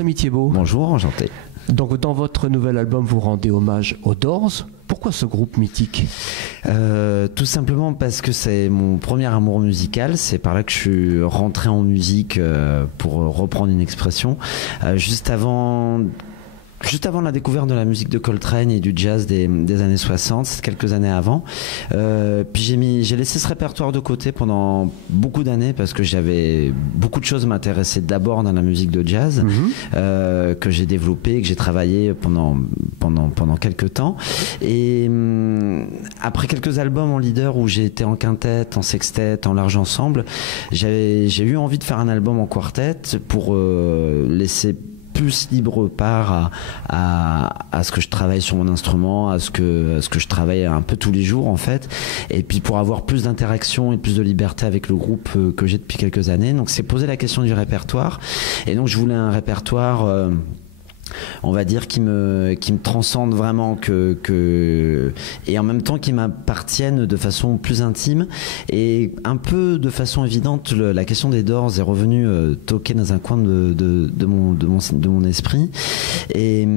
Samy Thiebaud. Bonjour, enchanté. Donc dans votre nouvel album, vous rendez hommage aux Doors. Pourquoi ce groupe mythique ? Tout simplement parce que c'est mon premier amour musical. C'est par là que je suis rentré en musique, pour reprendre une expression. Juste avant la découverte de la musique de Coltrane et du jazz des années 60, c'est quelques années avant. Puis j'ai laissé ce répertoire de côté pendant beaucoup d'années parce que j'avais beaucoup de choses m'intéressaient d'abord dans la musique de jazz, que j'ai développé, que j'ai travaillé pendant quelques temps. Et après quelques albums en leader où j'ai été en quintette, en sextette, en large ensemble, j'ai eu envie de faire un album en quartet pour laisser plus libre part à ce que je travaille sur mon instrument, à ce que je travaille un peu tous les jours en fait, et puis pour avoir plus d'interaction et plus de liberté avec le groupe que j'ai depuis quelques années. Donc c'est poser la question du répertoire, et donc je voulais un répertoire on va dire qui me transcende vraiment, et en même temps qui m'appartiennent de façon plus intime. Et un peu de façon évidente, la question des Doors est revenue toquer dans un coin de mon esprit, et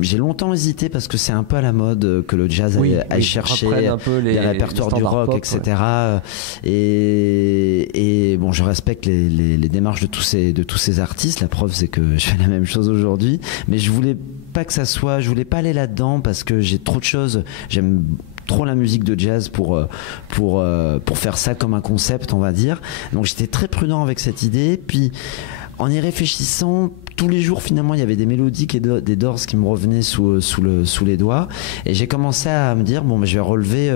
j'ai longtemps hésité parce que c'est un peu à la mode que le jazz aille chercher un peu les répertoires du rock, pop, etc. Ouais. Et bon, je respecte les démarches de tous ces artistes. La preuve, c'est que je fais la même chose aujourd'hui. Mais je voulais pas aller là-dedans parce que j'ai trop de choses. J'aime trop la musique de jazz pour faire ça comme un concept, on va dire. Donc j'étais très prudent avec cette idée. Puis en y réfléchissant, tous les jours finalement il y avait des mélodies des Doors qui me revenaient sous les doigts, et j'ai commencé à me dire je vais relever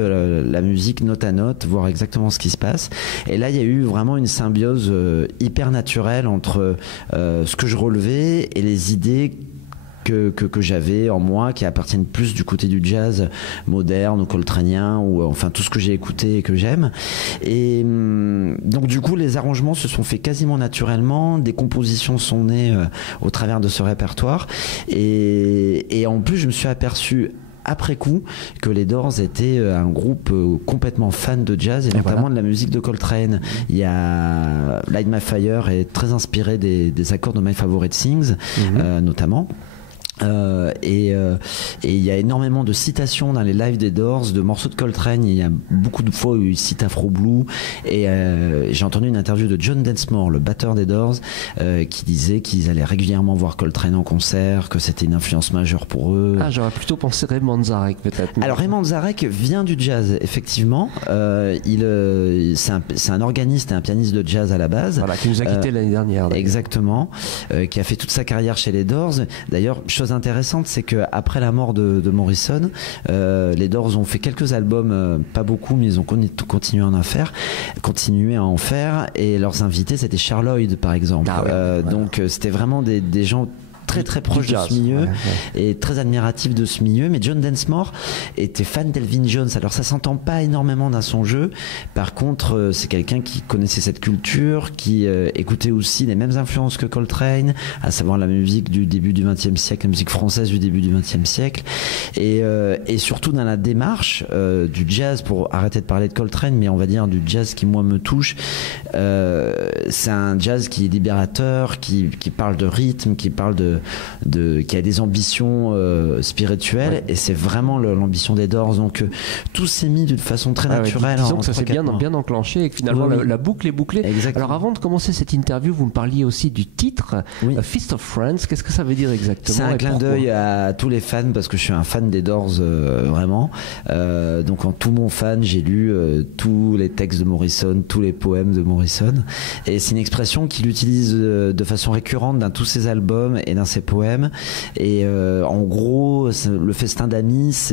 la musique note à note, voir exactement ce qui se passe. Et là il y a eu vraiment une symbiose hyper naturelle entre ce que je relevais et les idées que j'avais en moi, qui appartiennent plus du côté du jazz moderne ou coltranien, ou enfin tout ce que j'ai écouté et que j'aime. Et donc du coup les arrangements se sont faits quasiment naturellement, des compositions sont nées au travers de ce répertoire, et en plus je me suis aperçu après coup que les Doors étaient un groupe complètement fan de jazz, et notamment de la musique de Coltrane. Il y a Light My Fire est très inspiré des accords de My Favorite Things, notamment. Et il y a énormément de citations dans les lives des Doors de morceaux de Coltrane. Il y a beaucoup de fois où il cite Afro Blue, et j'ai entendu une interview de John Densmore, le batteur des Doors, qui disait qu'ils allaient régulièrement voir Coltrane en concert, que c'était une influence majeure pour eux. J'aurais plutôt pensé Raymond Zarek peut-être. Alors Raymond Zarek vient du jazz, effectivement. C'est un organiste et un pianiste de jazz à la base. Voilà, qui nous a quittés l'année dernière. Exactement, qui a fait toute sa carrière chez les Doors. D'ailleurs, chose intéressante, c'est qu'après la mort de Morrison, les Doors ont fait quelques albums, pas beaucoup, mais ils ont continué à en faire, et leurs invités c'était Charles Lloyd par exemple. Donc c'était vraiment des gens très proche de ce milieu, et très admiratif de ce milieu. Mais John Densmore était fan d'Elvin Jones, alors ça s'entend pas énormément dans son jeu. Par contre c'est quelqu'un qui connaissait cette culture, qui écoutait aussi les mêmes influences que Coltrane, à savoir la musique du début du XXe siècle, la musique française du début du XXe siècle, et surtout dans la démarche du jazz, pour arrêter de parler de Coltrane, mais on va dire du jazz qui moi me touche. C'est un jazz qui est libérateur, qui parle de rythme, qui parle qui a des ambitions spirituelles, et c'est vraiment l'ambition des Doors. Donc tout s'est mis d'une façon très naturelle. Disons que ça s'est bien enclenché, et que finalement la boucle est bouclée. Exactement. Alors avant de commencer cette interview, vous me parliez aussi du titre, Feast of Friends. Qu'est-ce que ça veut dire exactement? C'est un clin d'œil à tous les fans, parce que je suis un fan des Doors, vraiment. Donc en tout mon fan, j'ai lu tous les textes de Morrison, tous les poèmes de Morrison, et c'est une expression qu'il utilise de façon récurrente dans tous ses albums et dans ses poèmes. Et en gros, le festin d'amis,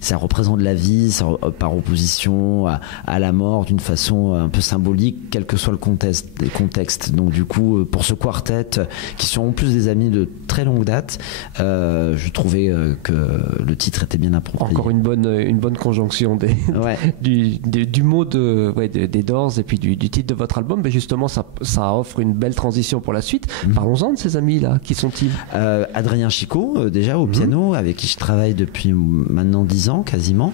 ça représente la vie, par opposition à la mort, d'une façon un peu symbolique, quel que soit le contexte. Donc du coup, pour ce quartet, qui sont en plus des amis de très longue date, je trouvais que le titre était bien approprié. Encore une bonne conjonction du mot des Doors et puis du titre de votre album. Mais justement, ça offre une belle transition pour la suite. Parlons-en de ces amis-là. Qui sont-ils? qui Adrien Chicot, déjà au piano, avec qui je travaille depuis maintenant 10 ans quasiment,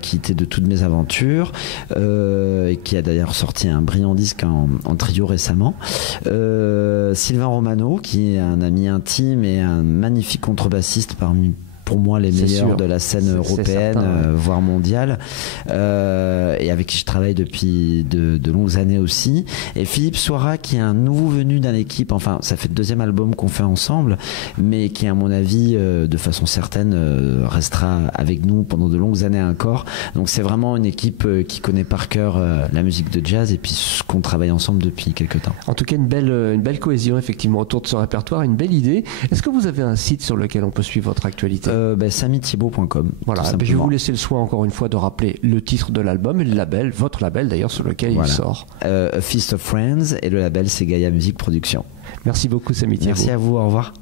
qui était de toutes mes aventures, et qui a d'ailleurs sorti un brillant disque en trio récemment. Sylvain Romano, qui est un ami intime et un magnifique contrebassiste parmi pour moi les meilleurs de la scène européenne, voire mondiale, et avec qui je travaille depuis de longues années aussi. Et Philippe Soira, qui est un nouveau venu dans l'équipe, enfin ça fait le deuxième album qu'on fait ensemble, mais qui à mon avis de façon certaine restera avec nous pendant de longues années encore. Donc c'est vraiment une équipe qui connaît par cœur la musique de jazz et puis qu'on travaille ensemble depuis quelques temps. En tout cas une belle cohésion effectivement autour de ce répertoire, une belle idée. Est-ce que vous avez un site sur lequel on peut suivre votre actualité? SamyThibault.com. Voilà, je vais vous laisser le soin encore une fois de rappeler le titre de l'album et le label, votre label d'ailleurs sur lequel il sort. A Feast of Friends, et le label c'est Gaia Music Production. Merci beaucoup Samy Thiebaud. Merci à vous, au revoir.